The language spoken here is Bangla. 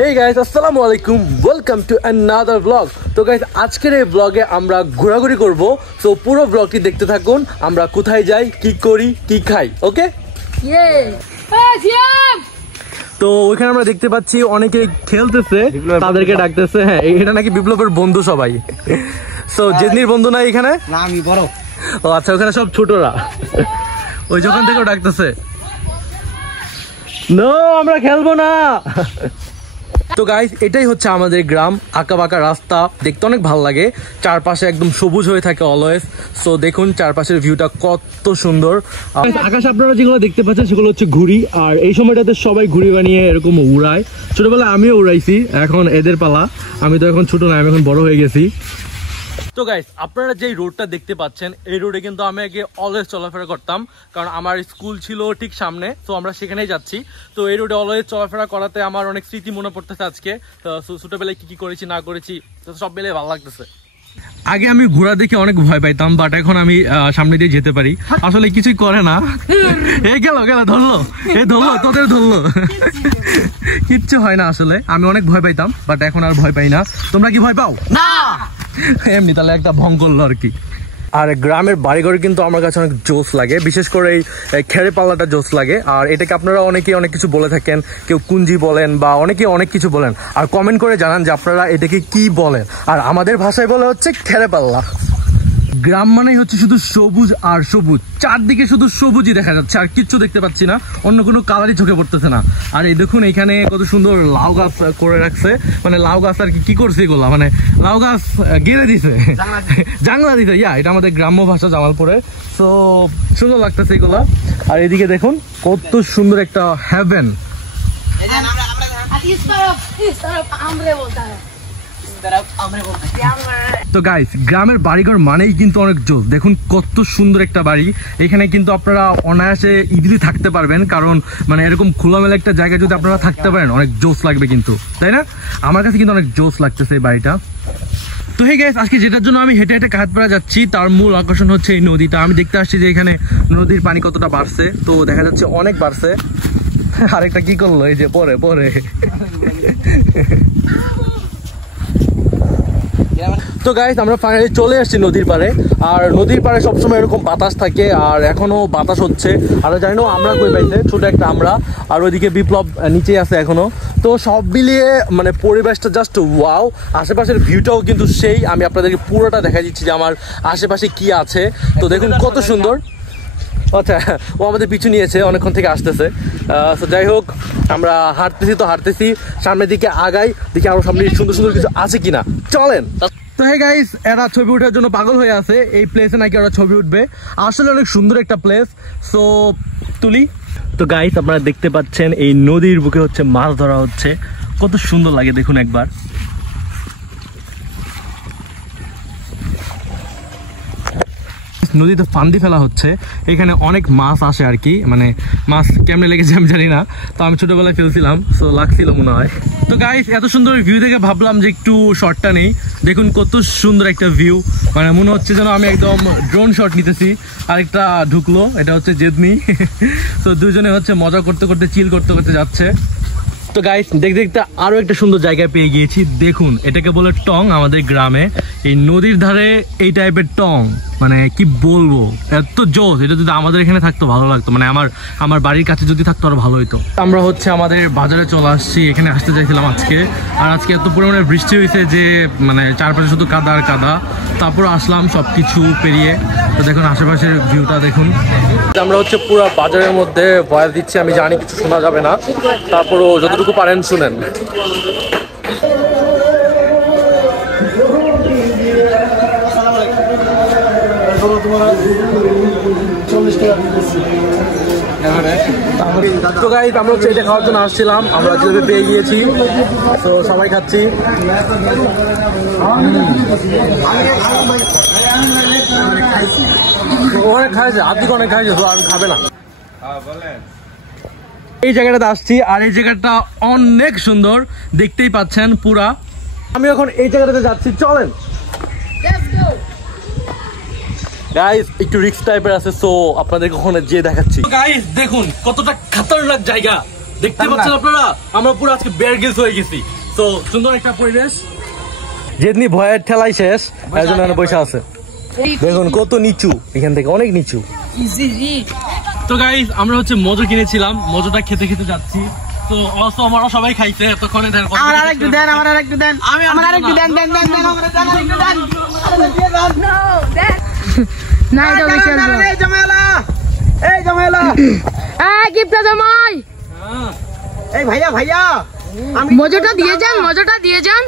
Hey guys, আসসালামু আলাইকুম, ওয়েলকাম টু another vlog. তো গাইস আজকের এই ব্লগে আমরা ঘোরাঘুরি করব, সো পুরো ব্লগটি দেখতে থাকুন। আমরা কোথায় যাই, কি করি, কি খাই, ওকে? তো ওইখানে আমরা দেখতে পাচ্ছি অনেকে খেলতেছে, তাদেরকে ডাকতেছে। হ্যাঁ, এটা নাকি বিপ্লবের বন্ধু সবাই। সো জেদনির বন্ধু না এখানে? না, আমি বড়। ও আচ্ছা, ওখানে সব ছোটরা, ওই যখন থেকেও ডাকতেছে। নো, আমরা খেলবো না। তো গাইস, এটাই হচ্ছে আমাদের গ্রাম। আঁকা বাঁকা রাস্তা, দেখতে অনেক ভালো লাগে। চারপাশে একদম সবুজ হয়ে থাকে অলওয়েজ। সো দেখুন চারপাশের ভিউটা কত সুন্দর। আকাশ আপনারা যেগুলো দেখতে পাচ্ছেন সেগুলো হচ্ছে ঘুড়ি, আর এই সময়টাতে সবাই ঘুড়ি বানিয়ে এরকম উড়ায়। ছোটবেলায় আমিও উড়াইছি, এখন এদের পালা। আমি তো এখন ছোট না, আমি এখন বড় হয়ে গেছি। তো গাইস, আপনারা যে রোডটা দেখতে পাচ্ছেন, এই রোডে কিন্তু আমি আগে অলওয়েজ চলাফেরা করতাম, কারণ আমার স্কুল ছিল ঠিক সামনে। তো আমরা সেখানেই যাচ্ছি। তো এই রোডে অলওয়েজ চলাফেরা করাতে আমার অনেক স্মৃতি মনে পড়তেছে আজকে। ছোটবেলায় কি কি করেছি না করেছি, তো সব মিলে ভালো লাগতেছে। আগে আমি ঘোড়া দেখে অনেক ভয় পাইতাম, বাট এখন আমি সামনে দিয়ে যেতে পারি। আসলে কিছুই করে না। এই গেল ধরলো, তোদের ধরলো। কিচ্ছু হয় না আসলে। আমি অনেক ভয় পাইতাম, বাট এখন আর ভয় পাই না। তোমরা কি ভয় পাও? না, এমনি তাহলে একটা ভং করলো আর কি। আর গ্রামের বাড়িঘর কিন্তু আমার কাছে অনেক জোস লাগে, বিশেষ করে এই খেড়ে পাল্লাটা জোস লাগে। আর এটাকে আপনারা অনেকেই অনেক কিছু বলে থাকেন, কেউ কুঞ্জি বলেন বা অনেকেই অনেক কিছু বলেন। আর কমেন্ট করে জানান যে আপনারা এটাকে কি বলেন। আর আমাদের ভাষায় বলে হচ্ছে খেড়ে পাল্লা। গ্রাম মানেই হচ্ছে শুধু সবুজ আর সবুজ, চারদিকে শুধু সবুজই দেখা যাচ্ছে, আর কিচ্ছু দেখতে পাচ্ছি না, অন্য কোনো কালারই চোখে পড়তেছে না। আর এই দেখুন এখানে কত সুন্দর লাউ গাছ করে রাখছে, মানে লাউ গাছ আর কি করছে এগুলা, মানে লাউ গাছ গেড়ে দিছে, জাংলা দিছে। এটা আমাদের গ্রাম্য ভাষা জামালপুরে। তো সুন্দর লাগতেছে এগুলা। আর এদিকে দেখুন কত সুন্দর একটা হেভেন। তো গাইস, গ্রামের বাড়িঘর মানেই কিন্তু অনেক জোস। দেখুন কত সুন্দর একটা বাড়ি। এখানে কিন্তু আপনারা অনায়াসে ইজিলি থাকতে পারবেন, কারণ মানে এরকম খোলামেলা একটা জায়গায় যদি আপনারা থাকতে পারেন অনেক জোস লাগবে কিন্তু, তাই না? আমার কাছে কিন্তু অনেক জোস লাগতেছে এই বাড়িটা। তো হে গাইস, আজকে যেটার জন্য আমি হেঁটে হেঁটে কাহাতপাড়া যাচ্ছি, তার মূল আকর্ষণ হচ্ছে এই নদীটা। আমি দেখতে আসছি যে এখানে নদীর পানি কতটা বাড়ছে। তো দেখা যাচ্ছে অনেক বাড়ছে। আরেকটা কি করলো, এই যে পরে তো গাইস, আমরা ফাইনালি চলে আসছি নদীর পাড়ে। আর নদীর পাড়ে সবসময় এরকম বাতাস থাকে, আর এখনো বাতাস হচ্ছে। আর জানি না আমরা কই পাইছে, ছোট একটা আমরা। আর ওইদিকে বিপ্লব নিচে আছে এখনো। তো সব মিলিয়ে মানে পরিবেশটা জাস্ট ওয়াও। আশেপাশের ভিউটাও কিন্তু সেই। আমি আপনাদেরকে পুরোটা দেখা দিচ্ছি যে আমার আশেপাশে কি আছে। তো দেখুন কত সুন্দর। আচ্ছা, ও আমাদের পিছু নিয়েছে, অনেকক্ষণ থেকে আসতেছে। তো যাই হোক, আমরা হাঁটতেছি সামনের দিকে আগাই, দেখি আরো সামনে সুন্দর সুন্দর কিছু আছে কিনা, চলেন। তো হে গাইস, এরা ছবি ওঠার জন্য পাগল হয়ে আছে। এই প্লেসে নাকি ওরা ছবি উঠবে। আসলে অনেক সুন্দর একটা প্লেস। সো তুলি। তো গাইস, আপনারা দেখতে পাচ্ছেন এই নদীর বুকে হচ্ছে মাছ ধরা হচ্ছে। কত সুন্দর লাগে দেখুন একবার। নদীতে ফান্দি ফেলা হচ্ছে, এখানে অনেক মাছ আসে আর কি। মানে মাছ কেমনে লেগেছে আমি জানি না, তো আমি ছোটবেলায় ফেলছিলাম, সো লাগছিল মনে হয়। তো গাইস, এত সুন্দর ভিউ দেখে ভাবলাম যে একটু শর্টটা নেই। দেখুন কত সুন্দর একটা ভিউ, মানে মনে হচ্ছে যেন আমি একদম ড্রোন শট নিতেছি। আরেকটা ঢুকলো, এটা হচ্ছে জেদনি। তো দুজনে হচ্ছে মজা করতে করতে চিল করতে করতে যাচ্ছে। তো গাইস, দেখতে দেখতে আরো একটা সুন্দর জায়গায় পেয়ে গিয়েছি। দেখুন, এটাকে বলে টং আমাদের গ্রামে। এই নদীর ধারে এই টাইপের টং, মানে কি বলবো, এত জোস। এটা যদি আমাদের এখানে থাকতো ভালো লাগতো, মানে আমার বাড়ির কাছে যদি থাকতো আরো ভালো হইতো। আমরা হচ্ছে আমাদের বাজারে চলে আসছি, এখানে আসতে চাইছিলাম আজকে। আর আজকে এত পরিমাণে বৃষ্টি হয়েছে যে মানে চারপাশে শুধু কাদা আর কাদা। তারপর আসলাম সবকিছু পেরিয়ে। তো দেখুন আশেপাশের ভিউটা দেখুন। আমরা হচ্ছে পুরো বাজারের মধ্যে ভয় দিচ্ছি, আমি জানি কিছু শোনা যাবে না, তারপরও যতটুকু পারেন শুনেন। তো গাইস, আমরা হচ্ছে এটা খাওয়ার জন্য আসছিলাম। আমরা জিলাপি পেয়ে গিয়েছি, তো সবাই খাচ্ছি। অনেক খাইছে, আপনি অনেক খাইছে, তো আমি খাবে না। এই জায়গাটাতে আসছি, আর এই জায়গাটা অনেক সুন্দর, দেখতেই পাচ্ছেন পুরা। আমি এখন এই জায়গাটাতে যাচ্ছি, চলেন। গাইস, একটু রিস্ক টাইপের আছে, সো আপনাদের ওখানে যে দেখাচ্ছি। গাইস দেখুন কতটা খতরনাক জায়গা, দেখতে পাচ্ছেন আপনারা আমরা পুরো আজকে বেয়ার গ্রিলস হয়ে গেছি। তো সুন্দর একটা পরিবেশ, যেদিনই ভয়ের ঠেলাই শেষ একজন বসে আছে, দেখুন কত নিচু, এখান থেকে অনেক নিচু। তো গাইস আমরা হচ্ছে মজো কিনেছিলাম, মজোটা খেতে খেতে যাচ্ছি। তো অলসো আমরা সবাই খাইছে এতক্ষণে। আমার আরেকটু দেন, আমার আরেকটু দেন, আমার আরেকটু দেন, দেন দেন দেন, আমার দেন আরেকটু দেন। না এটা বেশি আসবে। এই জামাইলা, এই জামাইলা, এই গিফটটা জামাই। এই ভাইয়া ভাইয়া, মজোটা দিয়ে যান, মজোটা দিয়ে যান।